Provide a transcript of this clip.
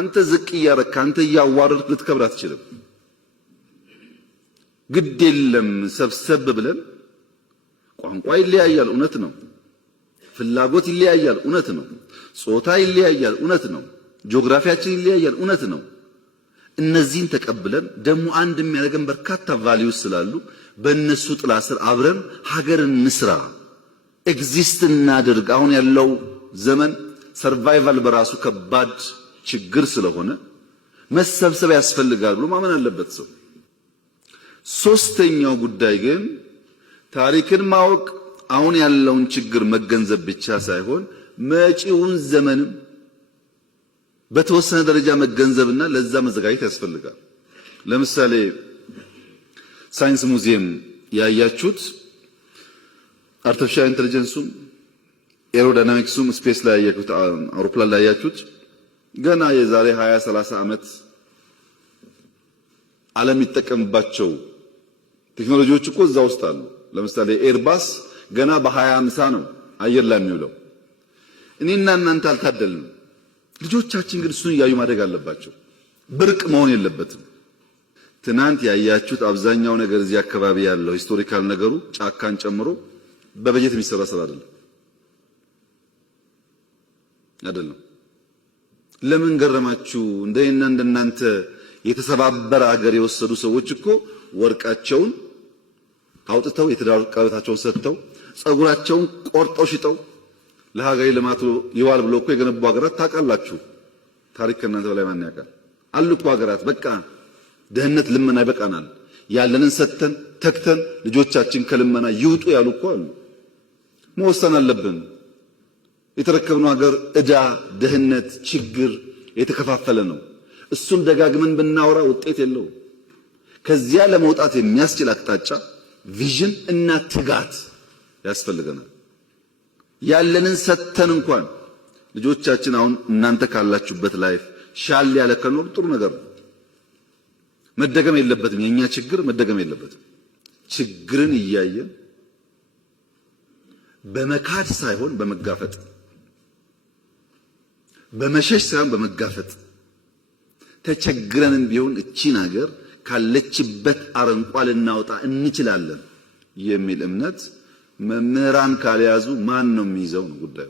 አንተ ዝቅ እያረክ አንተ እያዋረድክ ልትከብር አትችልም። ግድ የለም ሰብሰብ ብለን ቋንቋ ይለያያል፣ እውነት ነው። ፍላጎት ይለያያል፣ እውነት ነው። ጾታ ይለያያል፣ እውነት ነው። ጂኦግራፊያችን ይለያያል፣ እውነት ነው። እነዚህን ተቀብለን ደግሞ አንድ የሚያደርገን በርካታ ቫልዩስ ስላሉ በእነሱ ጥላ ስር አብረን ሀገርን እንስራ፣ ኤግዚስት እናድርግ። አሁን ያለው ዘመን ሰርቫይቫል በራሱ ከባድ ችግር ስለሆነ መሰብሰብ ያስፈልጋል ብሎ ማመን አለበት ሰው። ሶስተኛው ጉዳይ ግን ታሪክን ማወቅ አሁን ያለውን ችግር መገንዘብ ብቻ ሳይሆን መጪውን ዘመንም በተወሰነ ደረጃ መገንዘብና ለዛ መዘጋጀት ያስፈልጋል። ለምሳሌ ሳይንስ ሙዚየም ያያችሁት አርቲፊሻል ኢንተለጀንሱም ኤሮዳይናሚክሱም ስፔስ ላይ ያያችሁት አውሮፕላን ላይ ያያችሁት ገና የዛሬ 20 30 ዓመት ዓለም ይጠቀምባቸው ቴክኖሎጂዎች እኮ እዛ ውስጥ አሉ። ለምሳሌ ኤርባስ ገና በ2050 ነው አየር ላይ የሚውለው። እኔና እናንተ አልታደልንም። ልጆቻችን ግን እሱን እያዩ ማደግ አለባቸው። ብርቅ መሆን የለበትም። ትናንት ያያችሁት አብዛኛው ነገር እዚህ አካባቢ ያለው ሂስቶሪካል ነገሩ ጫካን ጨምሮ በበጀት የሚሰራ ስራ አይደለም። ለምን ገረማችሁ? እንደና እንደናንተ የተሰባበረ አገር የወሰዱ ሰዎች እኮ ወርቃቸውን አውጥተው የትዳር ቀለበታቸውን ሰጥተው ጸጉራቸውን ቆርጠው ሽጠው ለሀገሬ ልማት ይዋል ብለው እኮ የገነቡ ሀገራት ታውቃላችሁ። ታሪክ ከእናንተ በላይ ማን ያውቃል? አሉ እኮ ሀገራት በቃ ድህነት ልመና ይበቃናል፣ ያለንን ሰጥተን ተክተን ልጆቻችን ከልመና ይውጡ ያሉ እኮ አሉ። መወሰን አለብን። የተረከብነው ሀገር ዕዳ፣ ድህነት፣ ችግር የተከፋፈለ ነው። እሱን ደጋግመን ብናወራ ውጤት የለውም። ከዚያ ለመውጣት የሚያስችል አቅጣጫ፣ ቪዥን እና ትጋት ያስፈልገናል። ያለንን ሰጥተን እንኳን ልጆቻችን አሁን እናንተ ካላችሁበት ላይፍ ሻል ያለ ከኖር ጥሩ ነገር ነው። መደገም የለበትም። የኛ ችግር መደገም የለበትም። ችግርን እያየን በመካድ ሳይሆን በመጋፈጥ፣ በመሸሽ ሳይሆን በመጋፈጥ ተቸግረንም ቢሆን እቺን ሀገር ካለችበት አረንቋ ልናወጣ እንችላለን የሚል እምነት መምህራን ካልያዙ ማን ነው የሚይዘው ነው ጉዳዩ።